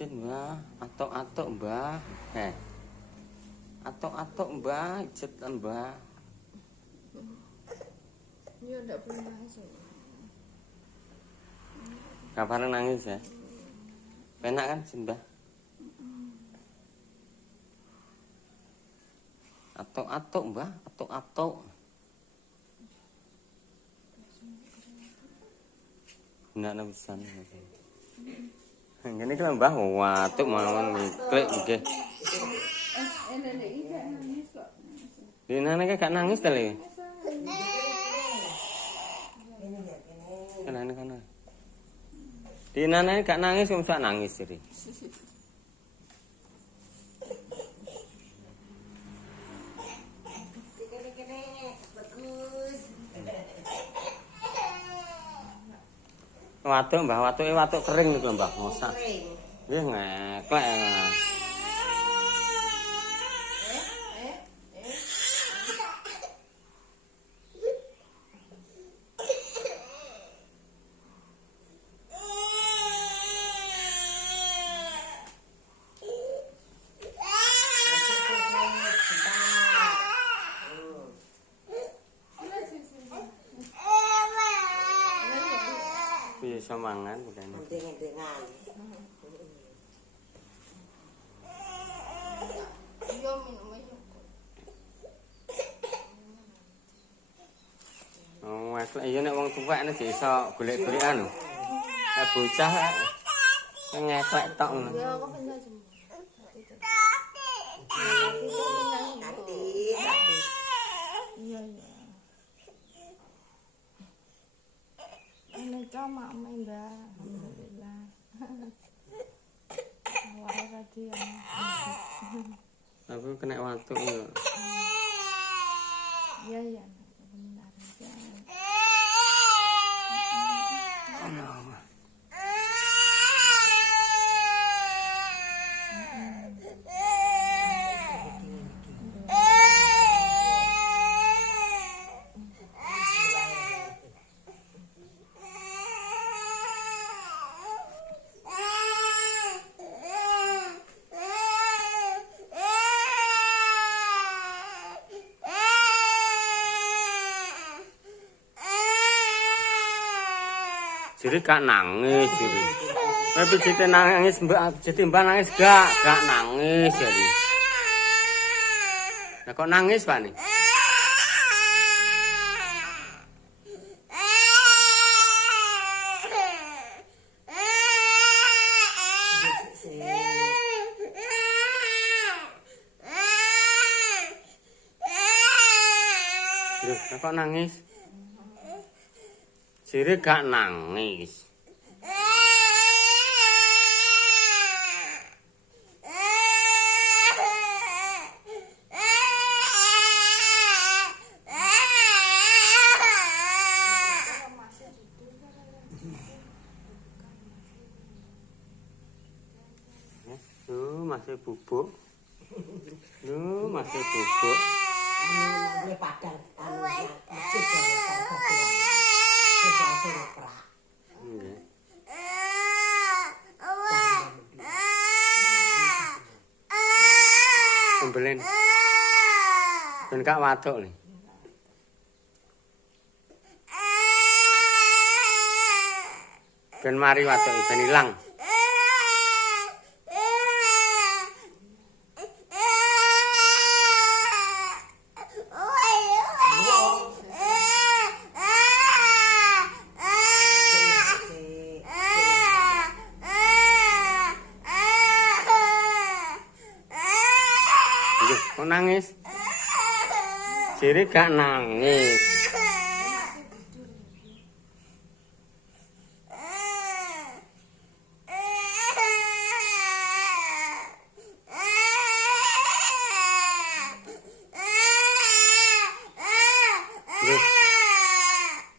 Pijet Mbah, atok-atok Mbah. Atok-atok Mbah, ijet Mbah. Iya ndak perlu nangis. Kapan nangis ya? Penak kan sih Mbah? Atok-atok Mbah, atok-atok. Ndak nabisan. Ngene iki Mbah, watuk mawon klik nggih. Nenek iki gak nangis kok. Dinane gak nangis ta le? Kana. Dinane gak nangis wong sak nangis iki. Watuk Mbah, watuke watuk kering niku Mbah, mosak. Nggih ngeklek. Bisa mangan bukan. Ndengan. Iya minum aja. Oh, eklek iya nek wong tuwek nek iso golek-golek anu. Bocah ngeklek tok ngono. Ya aku pengen aja. Nanti. Iya. Ini cuma Mbak. Alhamdulillah. Wae tadi ya. Aku kena watuk yo. Iya. Benar aja. Jadi gak nangis jadi. Tapi jadi nangis Mbak, jadi Mbak nangis gak nangis jadi. Nah kok nangis Pak nih? Nah kok nangis? Jadi gak nangis. Masih bubuk. Masih bubuk. Ini padang anu masjid batuan. Sedang prak. Pembelen. Ben kak watuk nih. Ben mari watuk ben ilang. Kok nangis? Jadi gak nangis.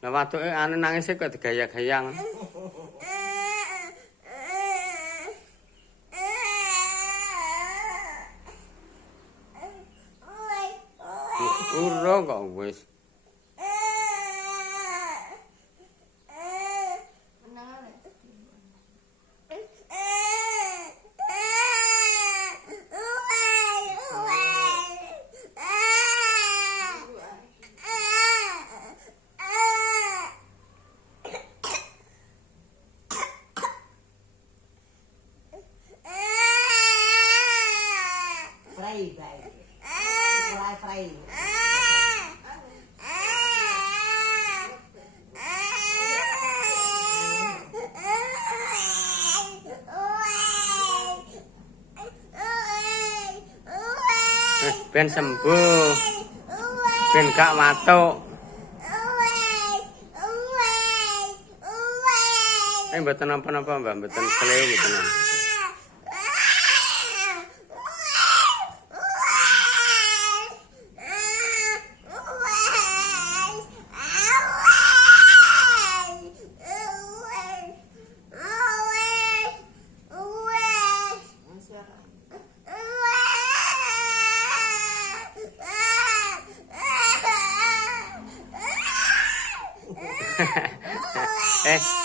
Lah watuke anu nangis kok digaya-gayang. Urung kok wis. Fry bae. Fry. Ben sembuh. Ben gak matuk. Mboten napa-napa, Mbak. Mboten keleo mboten.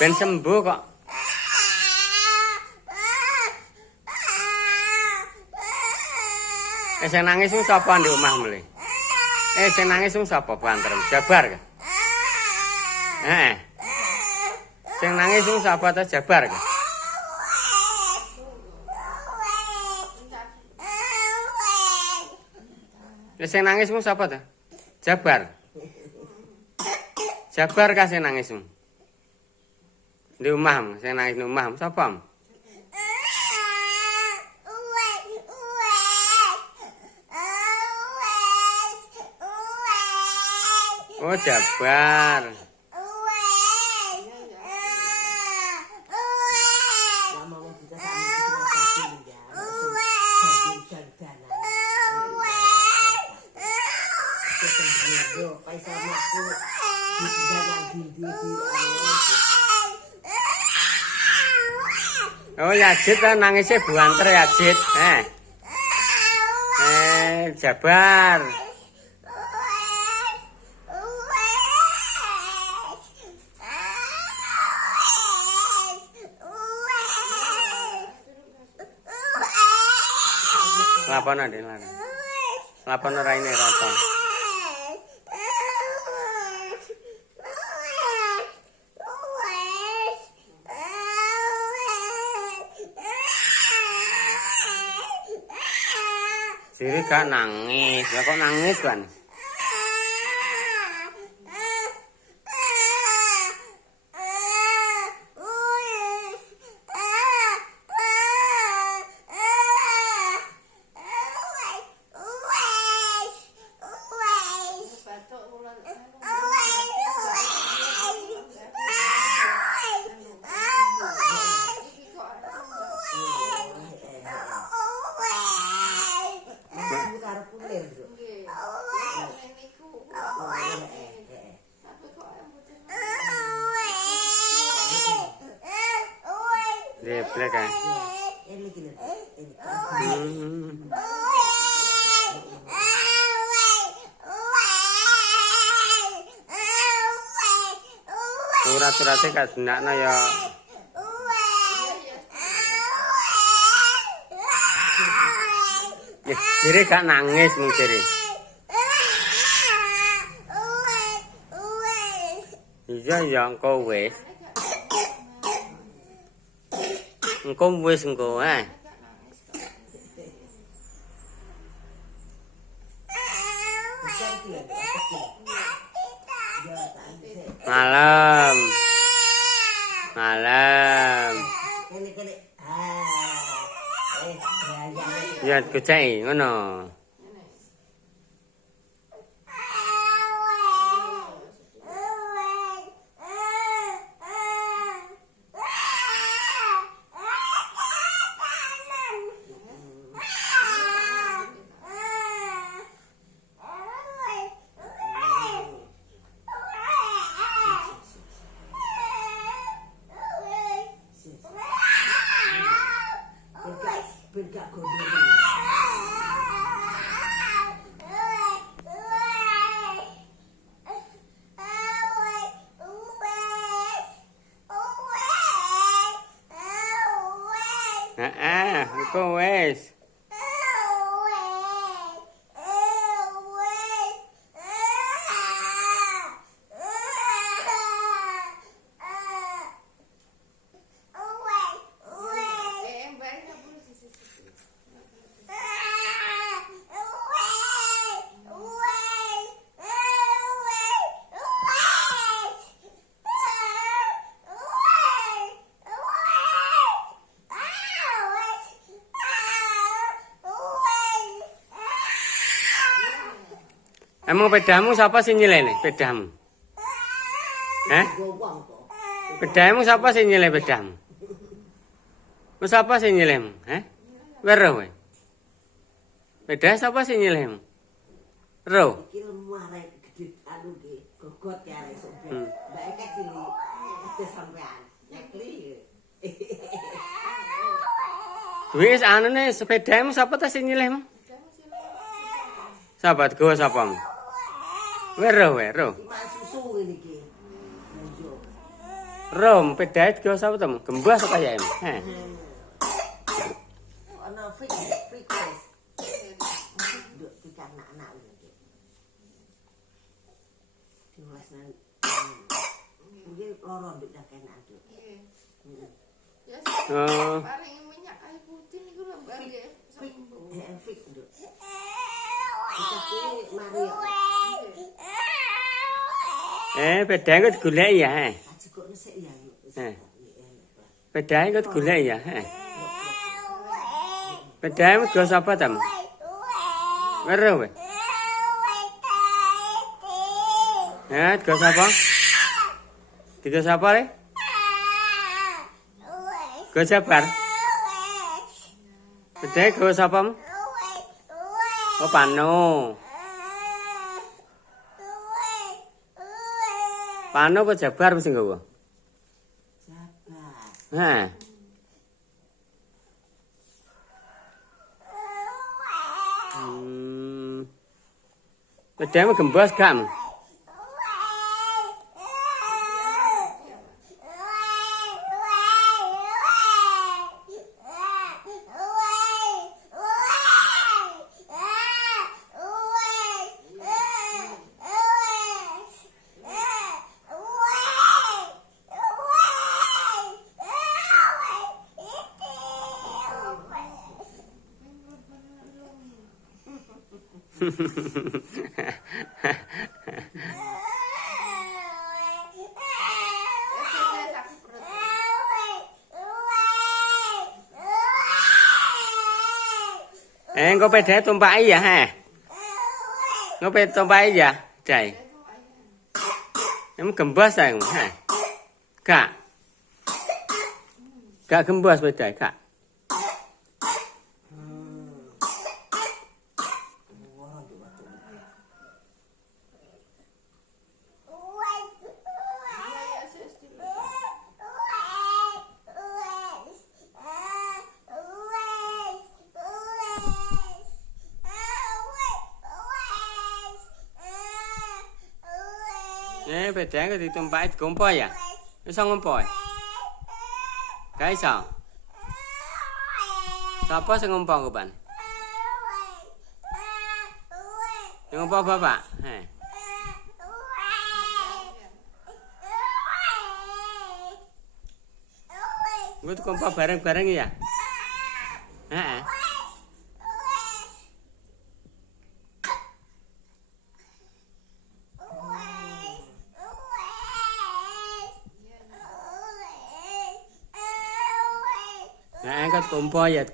Ben sembuh kok. Sing nangis sing sapa ndek omah mle? Sing nangis sing sapa banterem? Jabar ka? Sing nangis sing sapa ta Jabar ka? Sing nangis sing sapa ta? Jabar. Jabar ka sing nangis sing? Di omah, sing nangis di omah sapa? Oh, Jabar. Lama mau kita sama kita Oh, Yazid nangisnya buanter Yazid. Jabar. Lapono Din, lapono raine rata. Siri gak nangis, ya kok nangis kan? Deplek kan? Urat-urate kadhenakno ya. Jere gak nangis mung jere. Iya ya engko wis. Engko wis engko Malam. Ya kecai ngono. Engko wis. Emang pedamu siapa sih nyilene? Pedamu. Hah? Gowong kok. Pedamu siapa sih nyile pedamu? Wis siapa sih nyilemu? Hah? Weruh kowe. Pedah siapa sih nyilemu? Ro. Iki lemah rek gede anu ki. Gogot ya rek sok. Hmm. Mbak Eka cilik. Itu sampean. Nyekli. Wis anune sepedamu siapa ta sing nyilemu? Sahabat gua sapa? Weruh. Iman susu ini ki. Nunjuk. Rom, pedae gua sapa ta? Gembas kaya em. Heh. Ono free quiz. Nduk tiga anak-anak iki. Diulas nang. Iki loro nduk dak enak nduk. Oh. Paling minyak kayu putih niku lho Mbak nggih. Fik nduk. Iki mari. Pedae kok digoleki ya, heh. Ajikok nesik ya. Eh. Pedae kok digoleki ya, heh. Pedae go sapa ta? Weruh kowe. Go sapa? Tiga sapa le? Go sabar. Pedae go sapa? Oh, Pano. Pano kok Jabar mesti nggawa? Sabar. Heh. Pedae gembos gak? Engko pedae tumpaki ya, heh. Ngopo tumpaki ya, Dai. Em gembos ta, heh. Gak. Gak gembos pedae, gak. Pedae kok ditumpaki digompo ya? Iso ngompo? Gak iso. Sapa sing ngompo kok, Pan? Sing ngompo bapak? Heh. Gue tuh kompa bareng-bareng ya? Heeh. Nah, angkat kompo ya.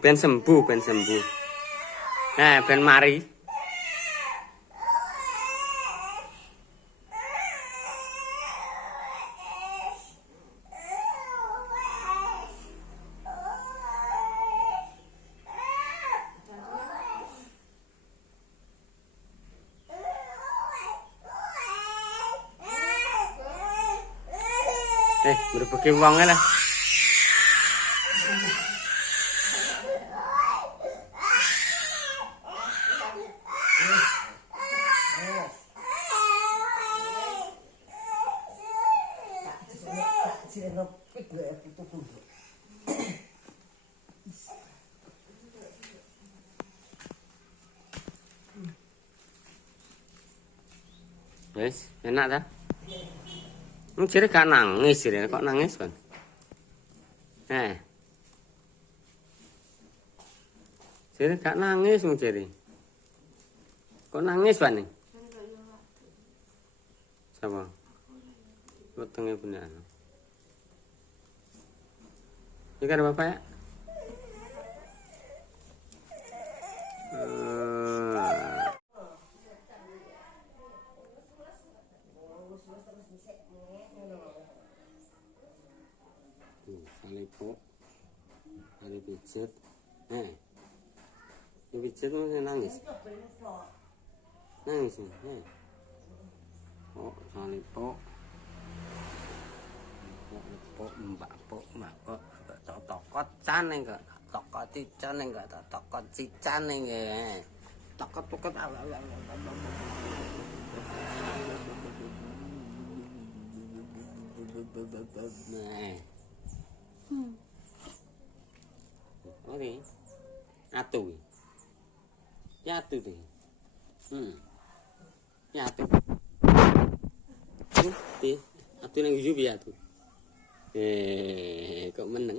Ben sembuh. Nah, ben mari. Berbagi uangnya lah. Wes, enak dah. Ciri gak nangis, ciri kok nangis kan? Ciri gak nangis, ciri. Kok nangis kan nih? Siapa? Wetenge benar. Ini kan bapak ya? Salipo, ada pijet, ini pijet masih nangis, oh salipo, mbak pok, tokot can enggak, tokot cican enggak, tokot cican enggak, tokot Oke, atu deh, atu nang yubi atu, kok meneng,